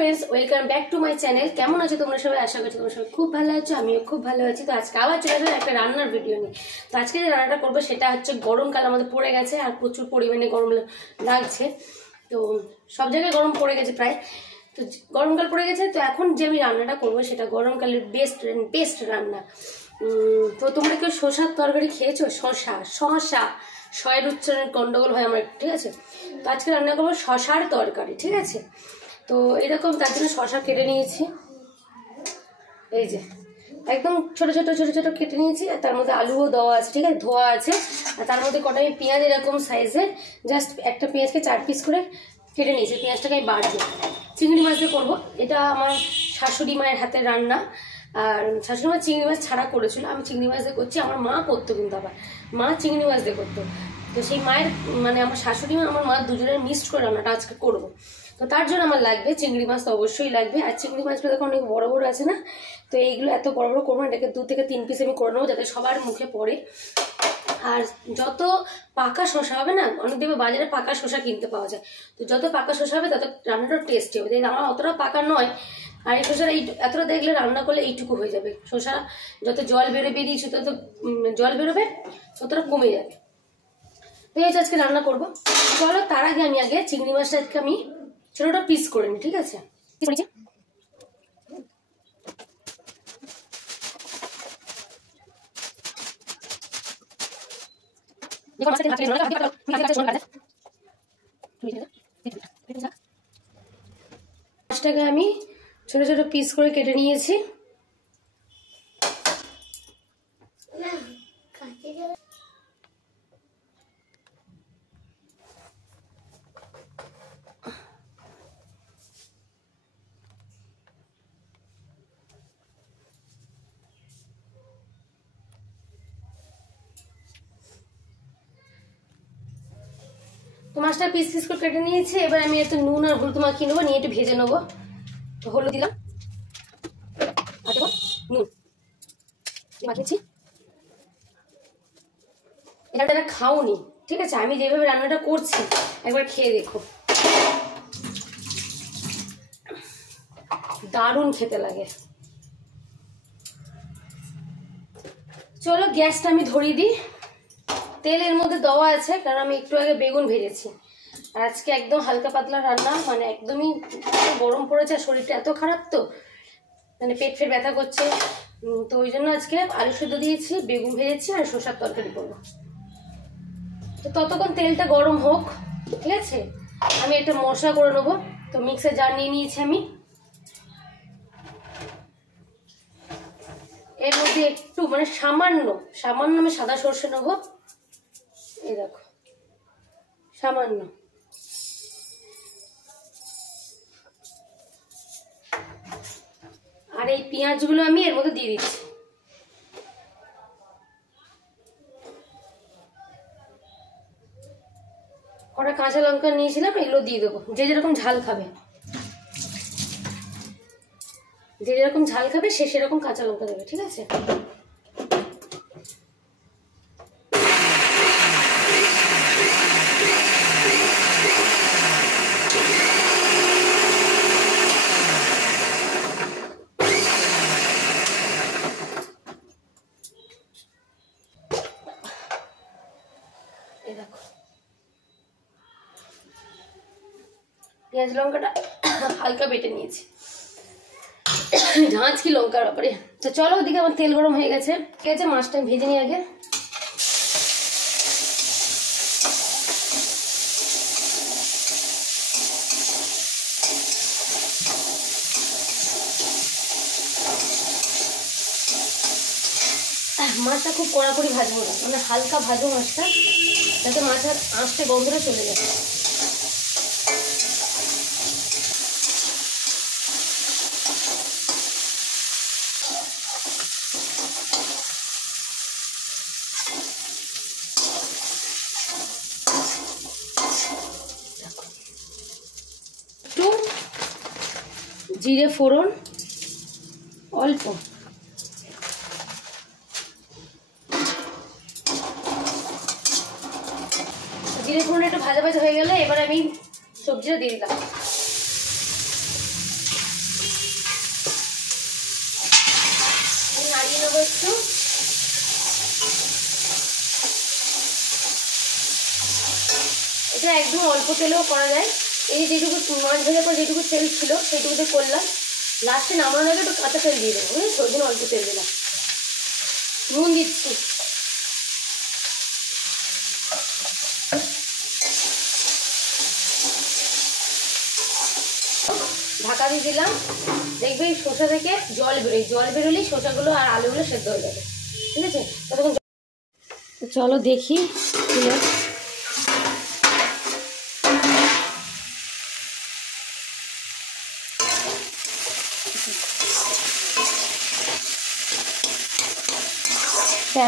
Friends welcome back to my channel केमन आছো তোমরা সবাই আশা করছি তোমরা সবাই খুব ভালো আছো আমিও খুব ভালো আছি। তো আজকে আবার চলে আসলাম একটা রান্নার ভিডিও নিয়ে। তো আজকে যে রান্নাটা করব সেটা হচ্ছে গরমকাল আমাদের পড়ে গেছে আর প্রচুর পরিমাণে গরম লাগছে। তো সব জায়গায় গরম পড়ে গেছে প্রায়, তো গরমকাল পড়ে গেছে। তো এখন যে আমি রান্নাটা করব সেটা গরমকালের বেস্ট রান্না। তো তোমরা কেউ শসার তরকারি খেয়েছো? শসা শয়ের উচ্চারণের গন্ডগোল হয় আমার, ঠিক আছে। তো আজকে রান্না করবো শসার তরকারি, ঠিক আছে। তো এরকম তার জন্য শসা কেটে নিয়েছি, এই যে একদম ছোট ছোট ছোট ছোট কেটে নিয়েছি। আর তার মধ্যে আলুও দেওয়া আছে, ঠিক আছে, ধোয়া আছে। আর তার মধ্যে কটা আমি পেঁয়াজ এরকম সাইজে জাস্ট একটা পেঁয়াজকে 4 পিস করে কেটে নিয়েছি। পেঁয়াজটাকে আমি বাড়বো, চিংড়ি মাছ দিয়ে করবো। এটা আমার শাশুড়ি মায়ের হাতের রান্না। আর শাশুড়ি মা চিংড়ি মাছ ছাড়া করেছিল, আমি চিংড়ি মাছ দিয়ে করছি। আমার মা করতো, কিন্তু আবার মা চিংড়ি মাছ দিয়ে করতো। তো সেই মায়ের মানে আমার শাশুড়ি মা আমার মা দুজনের মিক্সড করে রান্নাটা আজকে করবো। তো তার জন্য আমার লাগবে চিংড়ি মাছ, তো অবশ্যই লাগবে। আর চিংড়ি মাছগুলো দেখো অনেক বড় বড় আছে না, তো এইগুলো এত বড় বড় করবো না, এটাকে 2 থেকে 3 পিস আমি করে নেবো যাতে সবার মুখে পড়ে। আর যত পাকা শসা হবে না, অনেক দেখবে বাজারে পাকা শসা কিনতে পাওয়া যায়, তো যত পাকা শসা হবে তত রান্নাটা টেস্টি হবে। আমার অতটা পাকা নয়, আর এই শসাটা এতটা দেখলে রান্না করলে এইটুকু হয়ে যাবে। শসা যত জল বেরিয়েছে তত জল বেরোবে, ততটা কমে যাবে। তো এই আজকে রান্না করবো। চলো তার আগে আমি চিংড়ি মাছটাকে আমি ছোটটা পিস করে নিই, ঠিক আছে। মাছটাকে আমি ছোট ছোট পিস করে কেটে নিয়েছি। তো মাছটা পিস পিস করে কেটে নিয়েছি। এবার আমি একটু নুন আর হলুদ মাখিয়ে নেবো, নিয়ে একটু ভেজে নেবো। তো হলুদ দিলাম আর দেবো নুন মাখিয়েছি। এটা খাওনি, ঠিক আছে, আমি যেভাবে রান্নাটা করছি একবার খেয়ে দেখো, দারুণ খেতে লাগে। চলো গ্যাসটা আমি ধরিয়ে দিই। তেল এর মধ্যে দেওয়া আছে কারণ আমি একটু আগে বেগুন ভেজেছি। আর আজকে একদম হালকা পাতলা রান্না, মানে একদমই গরম পড়েছে, শরীরটা এত খারাপ, তো মানে পেট ব্যথা করছে। তো ওই জন্য আজকে আলু সেদ্ধ দিয়েছি, বেগুন ভেজেছি আর শসার তরকারি করবো। তো ততক্ষণ তেলটা গরম হোক, ঠিক আছে। আমি একটা মশলা করে নেবো। তো মিক্সার জার নিয়ে নিয়েছি আমি, এর মধ্যে একটু মানে সামান্য আমি সাদা সর্ষে নেবো। এই দেখো সামান্য, আর এই পেঁয়াজগুলো আমি এর মধ্যে দিয়ে দিচ্ছি। কটা কাঁচা লঙ্কা নিয়েছিলাম, এগুলো দিয়ে দেবো। যে যেরকম ঝাল খাবে সে সেরকম কাঁচা লঙ্কা দেবে, ঠিক আছে। দেখো পেঁয়াজ লঙ্কাটা হালকা বেটে নিয়েছি, ঝাঁঝ কি লঙ্কার ব্যাপারে। তো চলো ওদিকে আমার তেল গরম হয়ে গেছে, ঠিক আছে। মাছটা ভেজে নিই আগে। মাছটা খুব কড়াকড়ি ভাজবো না, মানে হালকা ভাজবো মাছটা, যাতে মাছের আঁশটা গন্ধটা চলে যায়। একটু জিরে ফোড়ন অল্প, জিরে ফোড়ন একটু ভাজা ভাজা হয়ে গেলে এবার আমি সবজিটা দিয়ে দিলাম। নেবো একটু। এটা একদম অল্প তেলেও করা যায়। এই যেটুকু মাছ ভাজার পর যেটুকু তেল ছিল সেইটুকুতে করলাম। লাস্টে নামানোর আগে একটু কাঁচা তেল দিয়ে দেবো, বুঝেছো? ওই জন্য অল্প তেল দিলাম। নুন দিচ্ছি। ঢাকা দিয়ে দিলাম। দেখবে এই শসা থেকে জল বেরোয়, জল বেরোলেই শসাগুলো আর আলুগুলো সেদ্ধ হয়ে যাবে, ঠিক আছে? তখন চলো দেখি খুলে।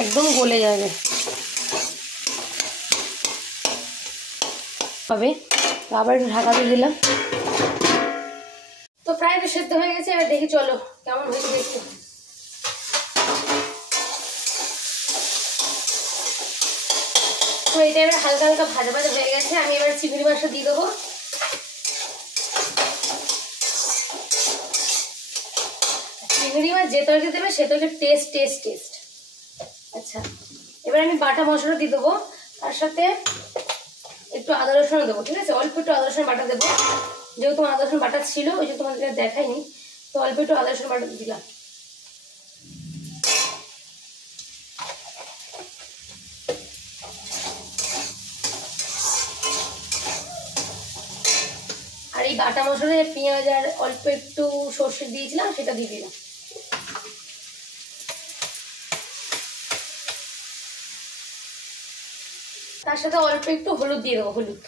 একদম গলে যাবে হবে। আবার একটু ঢাকা দিয়ে দিলাম। তো প্রায় তো সেদ্ধ হয়ে গেছে। এবার দেখি চলো কেমন হয়েছে দেখি। তো এটা এবার হালকা হালকা ভাজা ভাজা হয়ে গেছে। আমি এবার চিংড়ি মাছটা দিয়ে দেবো। চিংড়ি মাছ যে তরকারি দেবে সে তরকারি টেস্ট টেস্ট টেস্ট। আচ্ছা, এবার আমি বাটা মশলা দিয়ে দেবো। তার সাথে একটু আদা রসুন দেবো, ঠিক আছে? অল্প একটু আদা রসুন বাটা দেবো, যেহেতু আদা রসুন বাটা ছিল ওই যে তোমাদের দেখাইনি, তো অল্প একটু আদা রসুন বাটা দিলাম। আর এই বাটা মশলায় পেঁয়াজ আর অল্প একটু সর্ষে দিয়েছিলাম, সেটা দিয়ে দিলাম। তার সাথে অল্প একটু হলুদ দিয়ে দেবো, হলুদ।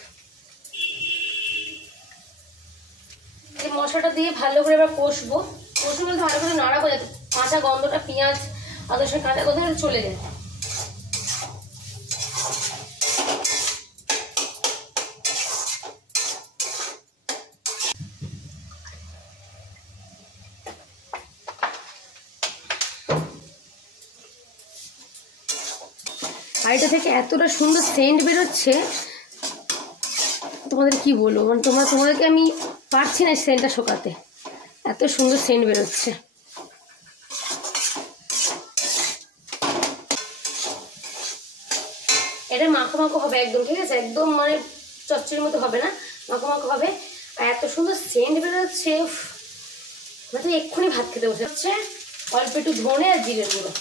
এই মশলাটা দিয়ে ভালো করে এবার কষবো। কষবো বলতে ভালো করে নাড়াবো যাতে কাঁচা গন্ধটা, পেঁয়াজ আদা রসুন কাঁচা গন্ধটা চলে যায়। আর এটা থেকে এতটা সুন্দর সেন্ট বেরোচ্ছে, তোমাদের কি বলবো, মানে তোমাদেরকে আমি পারছি না সেন্টটা শোকাতে, এত সুন্দর সেন্ট বেরোচ্ছে। এটা মাখো মাখো হবে একদম, ঠিক আছে? একদম মানে চচ্চড়ির মতো হবে না, মাখো মাখো হবে। আর এত সুন্দর সেন্ট বেরোচ্ছে, মানে এক্ষুনি ভাত খেতে বসে যাচ্ছে। অল্প একটু ধনে আর জিরের গুঁড়ো,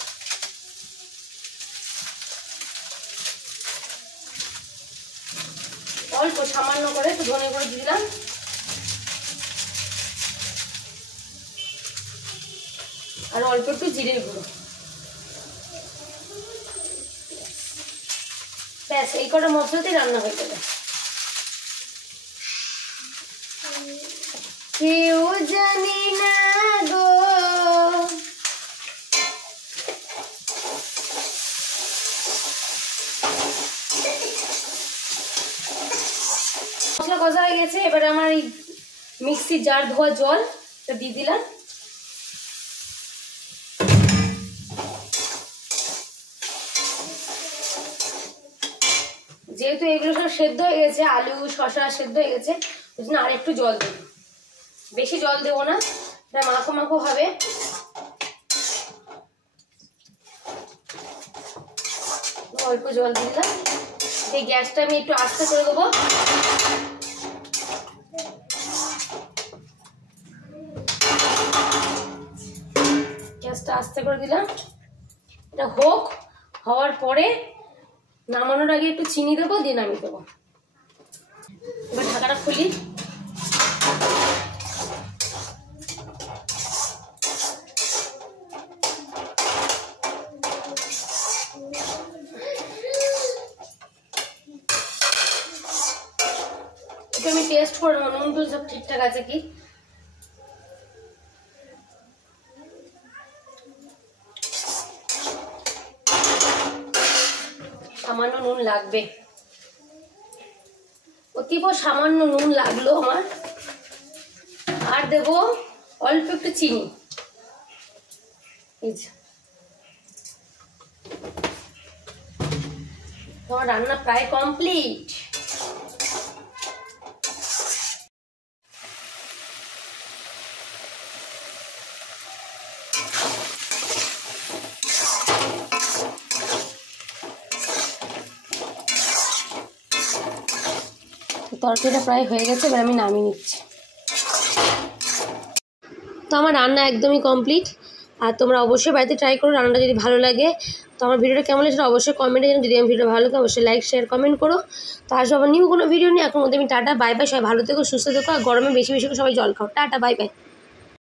অল্প সামান্য করে একটু ধনে গুঁড়ো দিলাম। আর অল্প একটু জিরের গুঁড়ো। ব্যাস, এই কটা মশলাতেই রান্না হয়ে যাবে। কেউ জানি না গো মশলা কষা হয়ে গেছে। এবারে আমার এই মিক্সি জার ধোয়া জল দিয়ে দিলাম। যেহেতু এগুলো সব সেদ্ধ হয়ে গেছে, আলু শসা সেদ্ধ হয়ে গেছে, ওই জন্য আর একটু জল দেবো। বেশি জল দেবো না, এটা মাখো মাখো হবে। অল্প জল দিলাম। এই গ্যাসটা আমি একটু আস্তে করে দেবো। গ্যাসটা আস্তে করে দিলাম। এটা হোক, হওয়ার পরে নামানোর আগে একটু চিনি দেবো, দিয়ে নামিয়ে দেবো। এবার ঢাকাটা খুলি। একটু আমি টেস্ট করবো নুন টুন সব ঠিকঠাক আছে কি। সামান্য নুন লাগবে, অতীব সামান্য নুন লাগলো আমার। আর দেব অল্প একটু চিনি। তোমার রান্না প্রায় কমপ্লিট। তরকারিটা প্রায় হয়ে গেছে, এবার আমি নামিয়ে নিচ্ছি। তো আমার রান্না একদমই কমপ্লিট। আর তোমরা অবশ্যই বাড়িতে ট্রাই করো, রান্নাটা যদি ভালো লাগে। তো আমার ভিডিওটা কেমন লাগছে অবশ্যই কমেন্টে জানাও। যদি আমার ভিডিও ভালো লাগে অবশ্যই লাইক শেয়ার কমেন্ট করো। তো আসবো আবার নিউ কোনো ভিডিও নিয়ে। এখন মধ্যে আমি টাটা বাই বাই, সবাই ভালো থেকো সুস্থ থেকো, আর গরমে বেশি বেশি করে সবাই জল খাও। Tata bye bye.